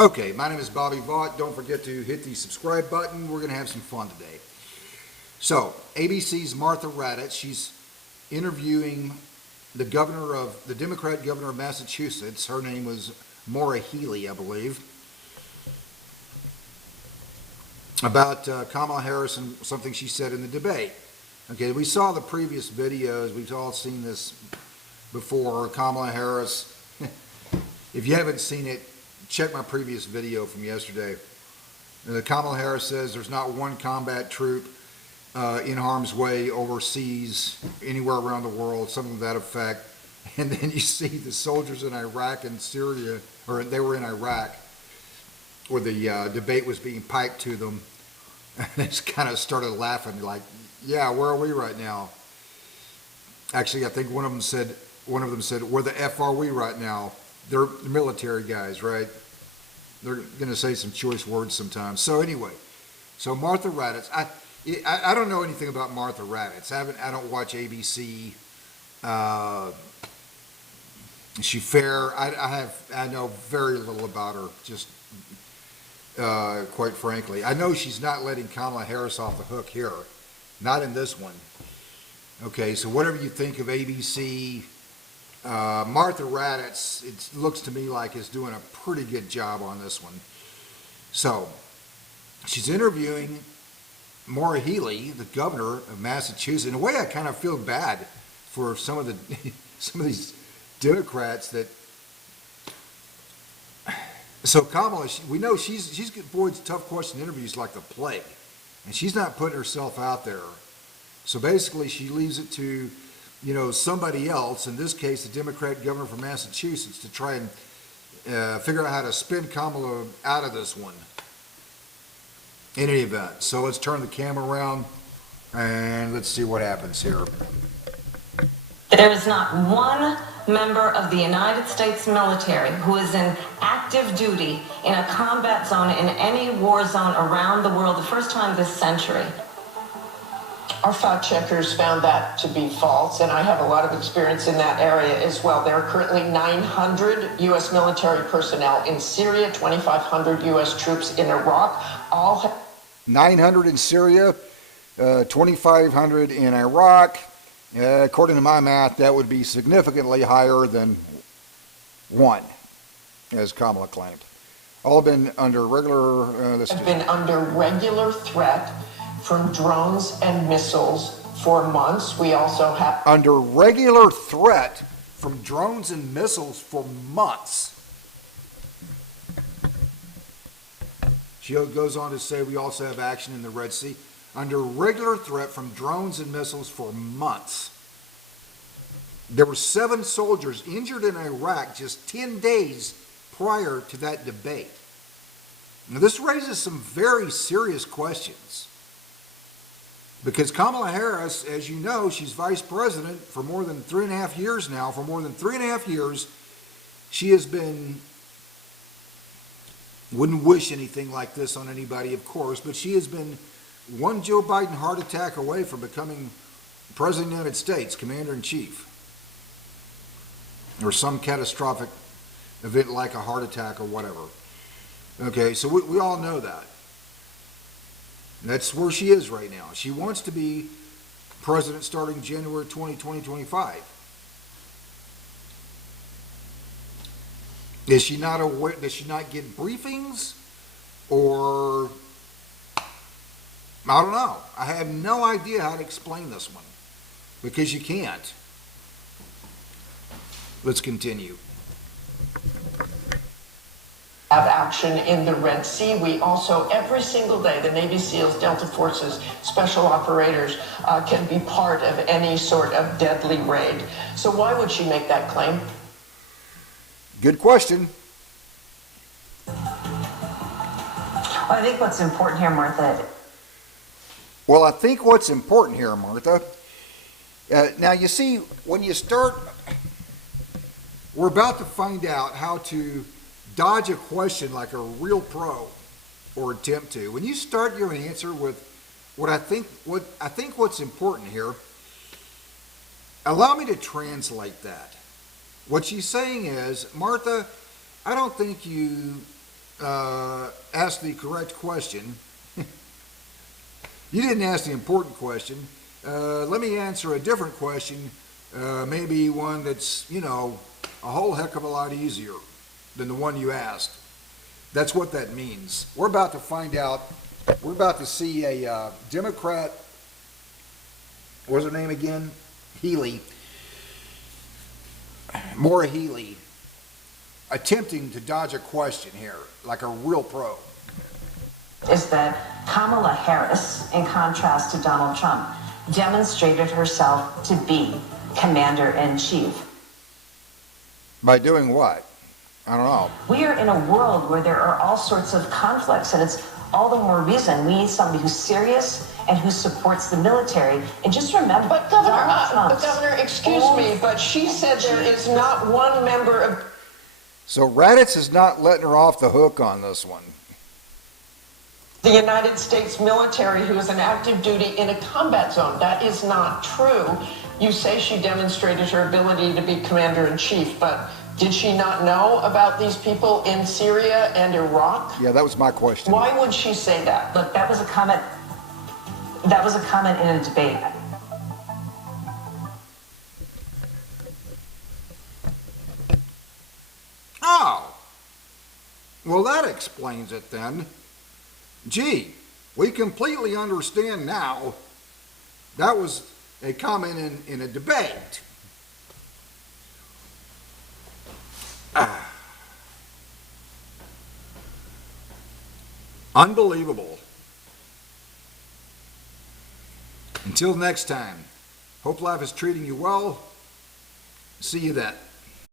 Okay, my name is Bobby Vaught. Don't forget to hit the subscribe button. We're going to have some fun today. So, ABC's Martha Raddatz, she's interviewing the Democrat governor of Massachusetts. Her name was Maura Healey, I believe, about Kamala Harris and something she said in the debate. Okay, we saw the previous videos. We've all seen this before. Kamala Harris, if you haven't seen it, check my previous video from yesterday. Kamala Harris says there's not one combat troop in harm's way overseas, anywhere around the world, something to that effect. And then you see the soldiers in Iraq and Syria, or they were in Iraq, where the debate was being piped to them. And they just kind of started laughing, like, yeah, where are we right now? Actually, I think one of them said, where the F are we right now? They're military guys, right? They're going to say some choice words sometimes. So anyway, so Martha Raddatz, I don't know anything about Martha Raddatz. I don't watch ABC. Is she fair? I know very little about her, just quite frankly. I know she's not letting Kamala Harris off the hook here, not in this one. Okay, so whatever you think of ABC, Martha Raddatz, it looks to me like is doing a pretty good job on this one. So, she's interviewing Maura Healey, the governor of Massachusetts. In a way, I kind of feel bad for some of these Democrats that. So Kamala, we know she's avoids tough question interviews like the plague, and she's not putting herself out there. So basically, she leaves it to, somebody else, in this case, the Democrat governor from Massachusetts, to try and figure out how to spin Kamala out of this one in any event. So let's turn the camera around and let's see what happens here. There is not one member of the United States military who is in active duty in a combat zone in any war zone around the world, the first time this century. Our fact checkers found that to be false, and I have a lot of experience in that area as well. There are currently 900 U.S. military personnel in Syria, 2,500 U.S. troops in Iraq. 900 in Syria, 2,500 in Iraq. According to my math, that would be significantly higher than one, as Kamala claimed. All been under regular. Have been under regular threat from drones and missiles for months. We also have under regular threat from drones and missiles for months. She goes on to say we also have action in the Red Sea under regular threat from drones and missiles for months. There were 7 soldiers injured in Iraq just 10 days prior to that debate. Now this raises some very serious questions. Because Kamala Harris, as you know, she's vice president for more than 3.5 years now. For more than 3.5 years, she has been, wouldn't wish anything like this on anybody, of course, but she has been one Joe Biden heart attack away from becoming President of the United States, Commander-in-Chief. Or some catastrophic event like a heart attack or whatever. Okay, so we all know that. That's where she is right now. She wants to be president starting January 2025. Is she not aware? Does she not get briefings? Or I don't know. I have no idea how to explain this one because you can't. Let's continue. Have action in the Red Sea. We also, every single day, the Navy SEALs, Delta Forces, special operators can be part of any sort of deadly raid. So why would she make that claim? Good question. Well, I think what's important here, Martha. Well, I think what's important here, Martha. Now, you see, when you start, we're about to find out how to dodge a question like a real pro, or attempt to. When you start your answer with what's important here, allow me to translate that. What she's saying is, Martha, I don't think you asked the correct question. You didn't ask the important question. Let me answer a different question, maybe one that's, you know, a whole heck of a lot easier than the one you asked. That's what that means. We're about to find out. We're about to see a Democrat, what's her name again? Healy. Maura Healey, attempting to dodge a question here, like a real pro. Is that Kamala Harris, in contrast to Donald Trump, demonstrated herself to be commander-in-chief. By doing what? I don't know. We are in a world where there are all sorts of conflicts, and it's all the more reason we need somebody who's serious and who supports the military. And just remember, But Governor, excuse me, but she said there is not one member of... So Raddatz is not letting her off the hook on this one. the United States military who is in active duty in a combat zone. That is not true. You say she demonstrated her ability to be commander-in-chief, but did she not know about these people in Syria and Iraq? Yeah, that was my question. Why would she say that? Look, that was a comment. That was a comment in a debate. Oh, well, that explains it then. Gee, we completely understand now. That was a comment in a debate. Unbelievable. Until next time, hope life is treating you well. See you then.